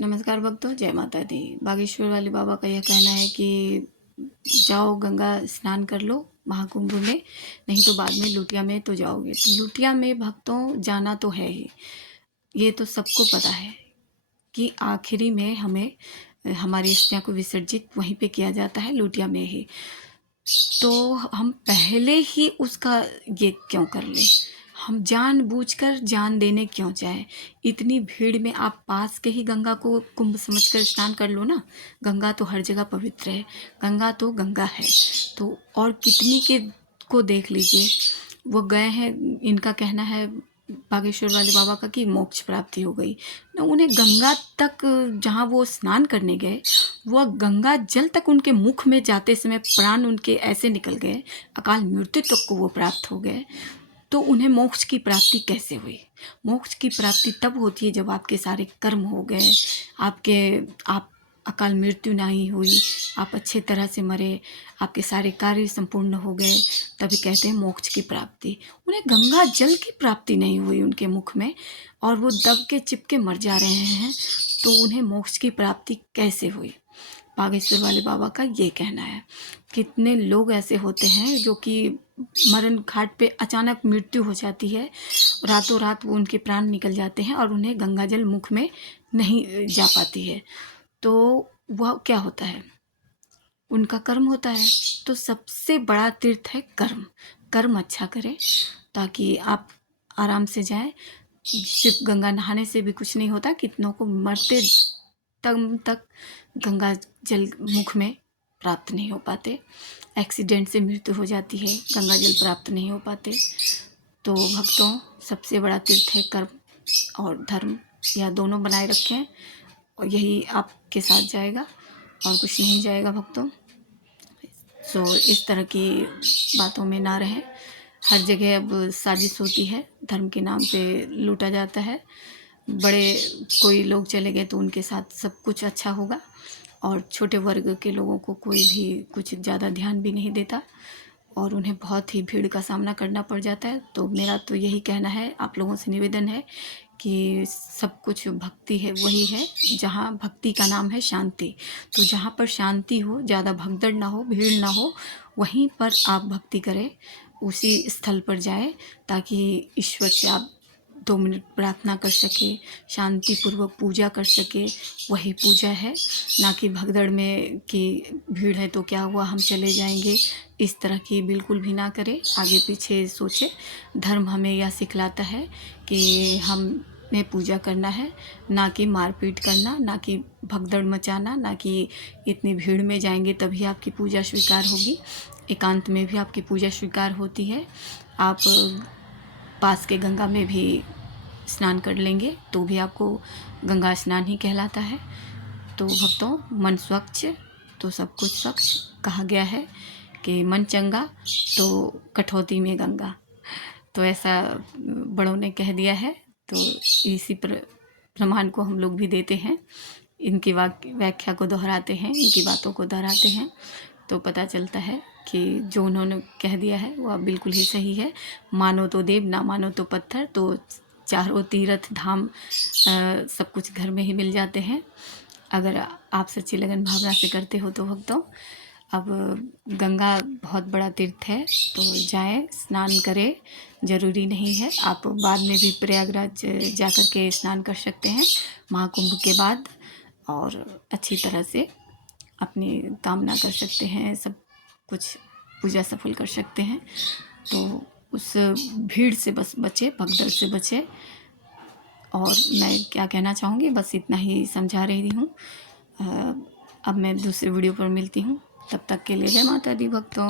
नमस्कार भक्तों, जय माता दी। बागेश्वर वाले बाबा का यह कहना है कि जाओ गंगा स्नान कर लो महाकुंभ में, नहीं तो बाद में लुटिया में तो जाओगे। तो लुटिया में भक्तों जाना तो है ही, ये तो सबको पता है कि आखिरी में हमें हमारी अस्थियां को विसर्जित वहीं पे किया जाता है, लुटिया में ही। तो हम पहले ही उसका ये क्यों कर लें? हम जानबूझकर जान देने क्यों जाएँ? इतनी भीड़ में आप पास के ही गंगा को कुंभ समझकर स्नान कर लो ना। गंगा तो हर जगह पवित्र है, गंगा तो गंगा है। तो और कितनी के को देख लीजिए, वो गए हैं, इनका कहना है बागेश्वर वाले बाबा का कि मोक्ष प्राप्ति हो गई। न उन्हें गंगा तक, जहाँ वो स्नान करने गए, वह गंगा जल तक उनके मुख में जाते समय प्राण उनके ऐसे निकल गए, अकाल मृत्यु तक को वो प्राप्त हो गए। तो उन्हें मोक्ष की प्राप्ति कैसे हुई? मोक्ष की प्राप्ति तब होती है जब आपके सारे कर्म हो गए, आपके आप अकाल मृत्यु नहीं हुई, आप अच्छे तरह से मरे, आपके सारे कार्य संपूर्ण हो गए, तभी कहते हैं मोक्ष की प्राप्ति। उन्हें गंगा जल की प्राप्ति नहीं हुई उनके मुख में, और वो दब के चिपके मर जा रहे हैं, तो उन्हें मोक्ष की प्राप्ति कैसे हुई? बागेश्वर वाले बाबा का ये कहना है। कितने लोग ऐसे होते हैं जो कि मरण घाट पे अचानक मृत्यु हो जाती है, रातों रात वो उनके प्राण निकल जाते हैं और उन्हें गंगा जल मुख में नहीं जा पाती है। तो वह क्या होता है? उनका कर्म होता है। तो सबसे बड़ा तीर्थ है कर्म। कर्म अच्छा करें ताकि आप आराम से जाएं। सिर्फ गंगा नहाने से भी कुछ नहीं होता, कितनों को मरते दम तक गंगा जल मुख में प्राप्त नहीं हो पाते, एक्सीडेंट से मृत्यु हो जाती है, गंगा जल प्राप्त नहीं हो पाते। तो भक्तों, सबसे बड़ा तीर्थ है कर्म और धर्म, यह दोनों बनाए रखें और यही आपके साथ जाएगा और कुछ नहीं जाएगा भक्तों। सो इस तरह की बातों में ना रहें। हर जगह अब साजिश होती है, धर्म के नाम पे लूटा जाता है। बड़े कोई लोग चले गए तो उनके साथ सब कुछ अच्छा होगा, और छोटे वर्ग के लोगों को कोई भी कुछ ज़्यादा ध्यान भी नहीं देता और उन्हें बहुत ही भीड़ का सामना करना पड़ जाता है। तो मेरा तो यही कहना है, आप लोगों से निवेदन है कि सब कुछ भक्ति है, वही है जहाँ भक्ति का नाम है शांति। तो जहाँ पर शांति हो, ज़्यादा भगदड़ ना हो, भीड़ ना हो, वहीं पर आप भक्ति करें, उसी स्थल पर जाएं, ताकि ईश्वर से आप 2 मिनट प्रार्थना कर सके, शांतिपूर्वक पूजा कर सके। वही पूजा है, ना कि भगदड़ में कि भीड़ है तो क्या हुआ, हम चले जाएंगे, इस तरह की बिल्कुल भी ना करें। आगे पीछे सोचे। धर्म हमें यह सिखलाता है कि हमें पूजा करना है, ना कि मारपीट करना, ना कि भगदड़ मचाना, ना कि इतनी भीड़ में जाएंगे तभी आपकी पूजा स्वीकार होगी। एकांत में भी आपकी पूजा स्वीकार होती है। आप पास के गंगा में भी स्नान कर लेंगे तो भी आपको गंगा स्नान ही कहलाता है। तो भक्तों, मन स्वच्छ तो सब कुछ स्वच्छ। कहा गया है कि मन चंगा तो कठौती में गंगा। तो ऐसा बड़ों ने कह दिया है, तो इसी प्रमाण को हम लोग भी देते हैं, इनकी व्याख्या को दोहराते हैं, इनकी बातों को दोहराते हैं। तो पता चलता है कि जो उन्होंने कह दिया है वह बिल्कुल ही सही है। मानो तो देव, ना मानो तो पत्थर। तो चारों तीर्थ धाम सब कुछ घर में ही मिल जाते हैं, अगर आप सच्ची लगन भावना से करते हो तो भक्तों। अब गंगा बहुत बड़ा तीर्थ है, तो जाएं, स्नान करें। ज़रूरी नहीं है, आप बाद में भी प्रयागराज जा कर के स्नान कर सकते हैं महाकुंभ के बाद, और अच्छी तरह से अपनी कामना कर सकते हैं, सब कुछ पूजा सफल कर सकते हैं। तो उस भीड़ से बस बचे, भगदड़ से बचे। और मैं क्या कहना चाहूँगी, बस इतना ही समझा रही हूँ। अब मैं दूसरे वीडियो पर मिलती हूँ, तब तक के लिए जय माता दी भक्तों।